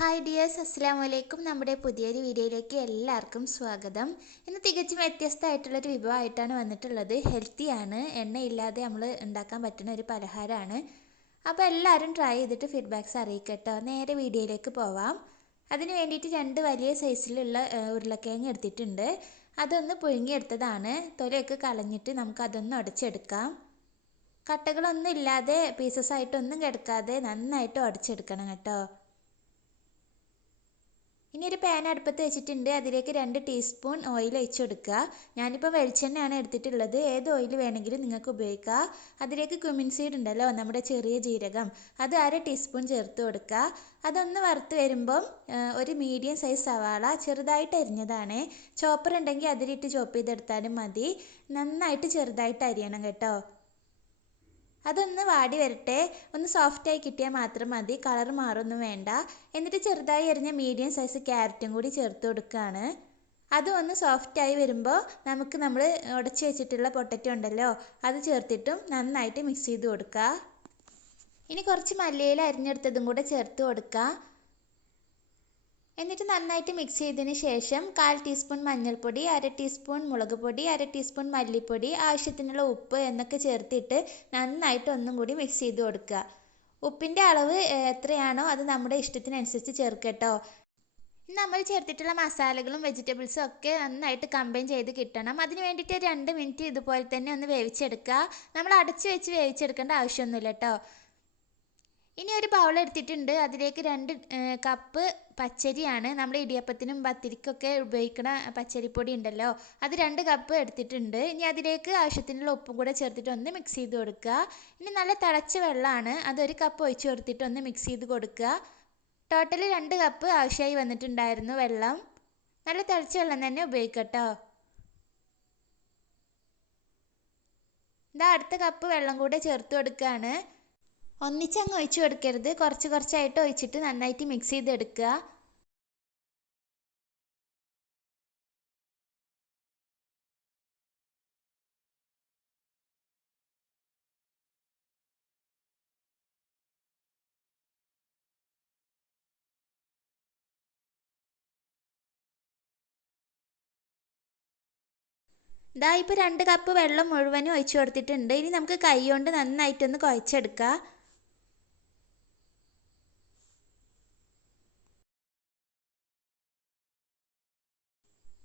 Hi dears, അസ്സലാമു അലൈക്കും. നമ്മുടെ പുതിയൊരു വീഡിയോയിലേക്ക് എല്ലാവർക്കും സ്വാഗതം. ഇന്ന് തികച്ചും വ്യത്യസ്തമായിട്ടുള്ളൊരു വിഭവമായിട്ടാണ് വന്നിട്ടുള്ളത്. ഹെൽത്തിയാണ്, എണ്ണയില്ലാതെ നമ്മൾ ഉണ്ടാക്കാൻ പറ്റുന്ന ഒരു പലഹാരമാണ്. അപ്പോൾ എല്ലാവരും ട്രൈ ചെയ്തിട്ട് ഫീഡ്ബാക്ക്സ് അറിയിക്കട്ടോ. നേരെ വീഡിയോയിലേക്ക് പോവാം. അതിന് വേണ്ടിയിട്ട് 2 വലിയ സൈസിലുള്ള ഉരുളക്കിഴങ്ങ് എടുത്തിട്ടുണ്ട്. അതൊന്ന് പുഴുങ്ങിയെടുത്തതാണ്. തൊലിയൊക്കെ കളഞ്ഞിട്ട് നമുക്കതൊന്ന് ഉടച്ചെടുക്കാം. കട്ടകളൊന്നും ഇല്ലാതെ പീസസ് ആയിട്ടൊന്നും കിടക്കാതെ നന്നായിട്ട് ഉടച്ചെടുക്കണം കേട്ടോ. ഇനി ഒരു പാൻ അടുപ്പത്ത് വെച്ചിട്ടുണ്ട്. അതിലേക്ക് 2 ടീസ്പൂൺ ഓയിൽ ഒഴിച്ച് കൊടുക്കുക. ഞാനിപ്പോൾ വെളിച്ചെണ്ണയാണ് എടുത്തിട്ടുള്ളത്. ഏത് ഓയിൽ വേണമെങ്കിലും നിങ്ങൾക്ക് ഉപയോഗിക്കാം. അതിലേക്ക് ക്യുമിൻ സീഡ് ഉണ്ടല്ലോ, നമ്മുടെ ചെറിയ ജീരകം, അത് 1/2 ടീസ്പൂൺ ചേർത്ത് കൊടുക്കുക. അതൊന്ന് വറുത്ത് വരുമ്പം ഒരു മീഡിയം സൈസ് സവാള ചെറുതായിട്ട് അരിഞ്ഞതാണ്. ചോപ്പർ ഉണ്ടെങ്കിൽ അതിലിട്ട് ചോപ്പ് ചെയ്തെടുത്താലും മതി. നന്നായിട്ട് ചെറുതായിട്ട് അരിയണം കേട്ടോ. അതൊന്ന് വാടി വരട്ടെ. ഒന്ന് സോഫ്റ്റായി കിട്ടിയാൽ മാത്രം മതി, കളർ മാറൊന്നും വേണ്ട. എന്നിട്ട് ചെറുതായി അരിഞ്ഞ മീഡിയം സൈസ് ക്യാരറ്റും കൂടി ചേർത്ത് കൊടുക്കുകയാണ്. അതും ഒന്ന് സോഫ്റ്റായി വരുമ്പോൾ നമുക്ക് നമ്മൾ ഉടച്ച് വെച്ചിട്ടുള്ള പൊട്ടറ്റോ ഉണ്ടല്ലോ, അത് ചേർത്തിട്ടും നന്നായിട്ട് മിക്സ് ചെയ്ത് കൊടുക്കുക. ഇനി കുറച്ച് മല്ലിയില അരിഞ്ഞെടുത്തതും കൂടെ ചേർത്ത് കൊടുക്കുക. എന്നിട്ട് നന്നായിട്ട് മിക്സ് ചെയ്തതിന് ശേഷം 1/4 ടീസ്പൂൺ മഞ്ഞൾപ്പൊടി, 1/2 ടീസ്പൂൺ മുളക് പൊടി, 1/2 ടീസ്പൂൺ മല്ലിപ്പൊടി, ആവശ്യത്തിനുള്ള ഉപ്പ് എന്നൊക്കെ ചേർത്തിട്ട് നന്നായിട്ട് ഒന്നും കൂടി മിക്സ് ചെയ്ത് കൊടുക്കുക. ഉപ്പിൻ്റെ അളവ് എത്രയാണോ അത് നമ്മുടെ ഇഷ്ടത്തിനനുസരിച്ച് ചേർക്കട്ടോ. നമ്മൾ ചേർത്തിട്ടുള്ള മസാലകളും വെജിറ്റബിൾസും ഒക്കെ നന്നായിട്ട് കമ്പൈൻ ചെയ്ത് കിട്ടണം. അതിന് വേണ്ടിയിട്ട് 2 മിനിറ്റ് ഇതുപോലെ തന്നെ ഒന്ന് വേവിച്ചെടുക്കുക. നമ്മൾ അടച്ച് വെച്ച് വേവിച്ചെടുക്കേണ്ട ആവശ്യമൊന്നുമില്ല കേട്ടോ. ഇനി ഒരു ബൗൾ എടുത്തിട്ടുണ്ട്. അതിലേക്ക് 2 കപ്പ് പച്ചരിയാണ്, നമ്മൾ ഇടിയപ്പത്തിനും പത്തിരിക്കൊക്കെ ഉപയോഗിക്കുന്ന പച്ചരിപ്പൊടി ഉണ്ടല്ലോ, അത് 2 കപ്പ് എടുത്തിട്ടുണ്ട്. ഇനി അതിലേക്ക് ആവശ്യത്തിനുള്ള ഉപ്പും കൂടെ ചേർത്തിട്ട് ഒന്ന് മിക്സ് ചെയ്ത് കൊടുക്കുക. ഇനി നല്ല തിളച്ച വെള്ളമാണ്, അത് 1 കപ്പ് ഒഴിച്ച് കൊടുത്തിട്ട് ഒന്ന് മിക്സ് ചെയ്ത് കൊടുക്കുക. ടോട്ടൽ 2 കപ്പ് ആവശ്യമായി വന്നിട്ടുണ്ടായിരുന്നു വെള്ളം. നല്ല തിളച്ച വെള്ളം തന്നെ ഉപയോഗിക്കട്ടോ. ഇതാ അടുത്ത കപ്പ് വെള്ളം കൂടെ ചേർത്ത് കൊടുക്കുകയാണ്. ഒന്നിച്ചങ്ങ് ഒഴിച്ച് കൊടുക്കരുത്, കുറച്ച് കുറച്ചായിട്ട് ഒഴിച്ചിട്ട് നന്നായിട്ട് മിക്സ് ചെയ്തെടുക്കുക. ഇതാ ഇപ്പോൾ 2 കപ്പ് വെള്ളം മുഴുവനും ഒഴിച്ച് കൊടുത്തിട്ടുണ്ട്. ഇനി നമുക്ക് കൈ കൊണ്ട് നന്നായിട്ടൊന്ന് കുഴച്ചെടുക്കുക.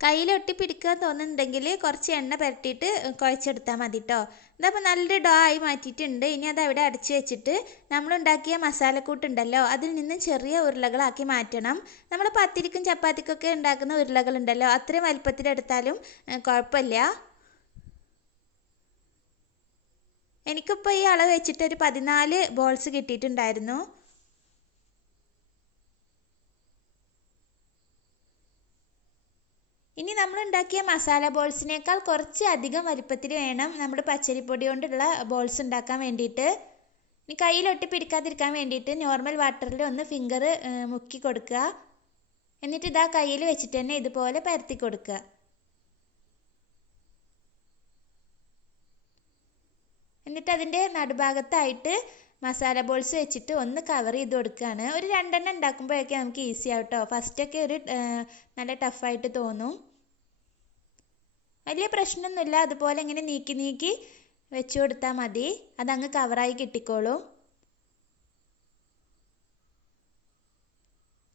കയ്യിലൊട്ടി പിടിക്കാൻ തോന്നുന്നുണ്ടെങ്കിൽ കുറച്ച് എണ്ണ പുരട്ടിയിട്ട് കുഴച്ചെടുത്താൽ മതി കേട്ടോ. ഇതപ്പോൾ നല്ലൊരു ഡോ ആയി മാറ്റിയിട്ടുണ്ട്. ഇനി അത് അവിടെ അടച്ചു വെച്ചിട്ട് നമ്മളുണ്ടാക്കിയ മസാലക്കൂട്ടുണ്ടല്ലോ, അതിൽ നിന്ന് ചെറിയ ഉരുളകളാക്കി മാറ്റണം. നമ്മൾ പത്തിരിക്കും ചപ്പാത്തിക്കൊക്കെ ഉണ്ടാക്കുന്ന ഉരുളകളുണ്ടല്ലോ, അത്രയും വലുപ്പത്തിലെടുത്താലും കുഴപ്പമില്ല. എനിക്കിപ്പോൾ ഈ അളവ് വെച്ചിട്ട് ഒരു 14 ബോൾസ് കിട്ടിയിട്ടുണ്ടായിരുന്നു. ഇനി നമ്മൾ ഉണ്ടാക്കിയ മസാല ബോൾസിനേക്കാൾ കുറച്ച് അധികം വലിപ്പത്തിൽ വേണം നമ്മുടെ പച്ചരിപ്പൊടി കൊണ്ടുള്ള ബോൾസ് ഉണ്ടാക്കാൻ വേണ്ടിയിട്ട്. ഇനി കയ്യിലൊട്ടി പിടിക്കാതിരിക്കാൻ വേണ്ടിയിട്ട് നോർമൽ വാട്ടറിൽ ഒന്ന് ഫിംഗർ മുക്കി കൊടുക്കുക. എന്നിട്ട് ഇതാ കയ്യിൽ വെച്ചിട്ട് തന്നെ ഇതുപോലെ പരത്തി കൊടുക്കുക. എന്നിട്ട് അതിൻ്റെ നടുഭാഗത്തായിട്ട് മസാല ബോൾസ് വെച്ചിട്ട് ഒന്ന് കവർ ചെയ്ത് കൊടുക്കുകയാണ്. ഒരു 2 എണ്ണം ഉണ്ടാക്കുമ്പോഴൊക്കെ നമുക്ക് ഈസി ആവട്ടോ. ഫസ്റ്റൊക്കെ ഒരു നല്ല ടഫായിട്ട് തോന്നും. വലിയ പ്രശ്നമൊന്നുമില്ല, അതുപോലെ ഇങ്ങനെ നീക്കി നീക്കി വെച്ച് കൊടുത്താൽ മതി, അതങ്ങ് കവറായി കിട്ടിക്കോളും.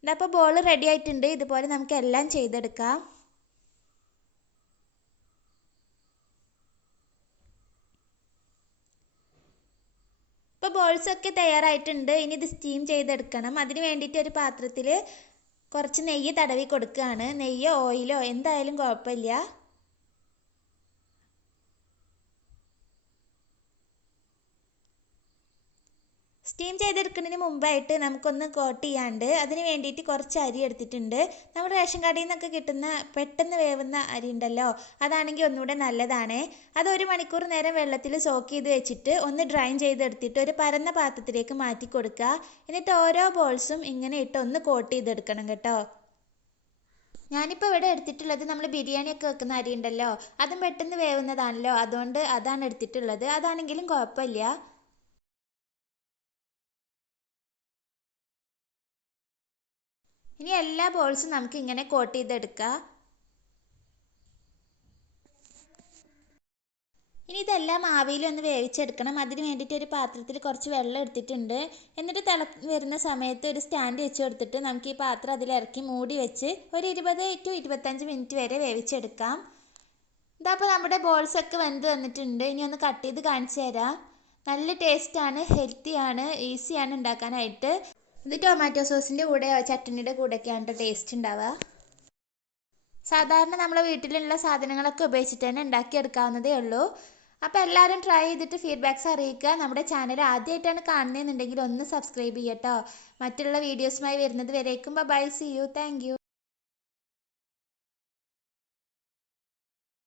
ഇതപ്പോൾ ബോൾ റെഡി ആയിട്ടുണ്ട്. ഇതുപോലെ നമുക്ക് എല്ലാം ചെയ്തെടുക്കാം. ഇപ്പോൾ ബോൾസൊക്കെ തയ്യാറായിട്ടുണ്ട്. ഇനി ഇത് സ്റ്റീം ചെയ്തെടുക്കണം. അതിന് വേണ്ടിയിട്ട് ഒരു പാത്രത്തിൽ കുറച്ച് നെയ്യ് തടവി കൊടുക്കുകയാണ്. നെയ്യോ ഓയിലോ എന്തായാലും കുഴപ്പമില്ല. സ്റ്റീം ചെയ്തെടുക്കുന്നതിന് മുമ്പായിട്ട് നമുക്കൊന്ന് കോട്ട് ചെയ്യാണ്ട് അതിന് വേണ്ടിയിട്ട് കുറച്ച് അരി എടുത്തിട്ടുണ്ട്. നമ്മൾ റേഷൻ കടയിൽ നിന്നൊക്കെ കിട്ടുന്ന പെട്ടെന്ന് വേവുന്ന അരി ഉണ്ടല്ലോ, അതാണെങ്കിൽ ഒന്നുകൂടെ നല്ലതാണ്. അത് 1 മണിക്കൂർ നേരം വെള്ളത്തിൽ സോക്ക് ചെയ്ത് വെച്ചിട്ട് ഒന്ന് ഡ്രൈൻ ചെയ്തെടുത്തിട്ട് ഒരു പരന്ന പാത്രത്തിലേക്ക് മാറ്റി കൊടുക്കുക. എന്നിട്ട് ഓരോ ബോൾസും ഇങ്ങനെ ഇട്ട് ഒന്ന് കോട്ട് ചെയ്തെടുക്കണം കേട്ടോ. ഞാനിപ്പോൾ ഇവിടെ എടുത്തിട്ടുള്ളത് നമ്മൾ ബിരിയാണിയൊക്കെ വെക്കുന്ന അരി ഉണ്ടല്ലോ, അതും പെട്ടെന്ന് വേവുന്നതാണല്ലോ, അതുകൊണ്ട് അതാണ് എടുത്തിട്ടുള്ളത്. അതാണെങ്കിലും കുഴപ്പമില്ല. ഇനി എല്ലാ ബോൾസും നമുക്ക് ഇങ്ങനെ കോട്ട് ചെയ്തെടുക്കാം. ഇനി ഇതെല്ലാം ആവിയിൽ ഒന്ന് വേവിച്ചെടുക്കണം. അതിന് വേണ്ടിയിട്ട് ഒരു പാത്രത്തിൽ കുറച്ച് വെള്ളം എടുത്തിട്ടുണ്ട്. എന്നിട്ട് വരുന്ന സമയത്ത് ഒരു സ്റ്റാൻഡ് വെച്ച് കൊടുത്തിട്ട് നമുക്ക് ഈ പാത്രം അതിലിറക്കി മൂടി വെച്ച് ഒരു 20 to 25 മിനിറ്റ് വരെ വേവിച്ചെടുക്കാം. ഇതപ്പോൾ നമ്മുടെ ബോൾസൊക്കെ വെന്ത് വന്നിട്ടുണ്ട്. ഇനി ഒന്ന് കട്ട് ചെയ്ത് കാണിച്ചു തരാം. നല്ല ടേസ്റ്റാണ്, ഹെൽത്തിയാണ്, ഈസിയാണ് ഉണ്ടാക്കാനായിട്ട്. ഇത് ടൊമാറ്റോ സോസിൻ്റെ കൂടെ ചട്നിയുടെ കൂടെയൊക്കെയാണ് ടേസ്റ്റ് ഉണ്ടാവുക. സാധാരണ നമ്മളെ വീട്ടിലുള്ള സാധനങ്ങളൊക്കെ ഉപയോഗിച്ചിട്ട് തന്നെ ഉണ്ടാക്കിയെടുക്കാവുന്നതേ ഉള്ളൂ. അപ്പോൾ എല്ലാവരും ട്രൈ ചെയ്തിട്ട് ഫീഡ്ബാക്ക്സ് അറിയിക്കുക. നമ്മുടെ ചാനൽ ആദ്യമായിട്ടാണ് കാണുന്നതെന്നുണ്ടെങ്കിൽ ഒന്ന് സബ്സ്ക്രൈബ് ചെയ്യട്ടോ. മറ്റുള്ള വീഡിയോസുമായി വരുന്നത് വരേക്കും bye, see you, thank U.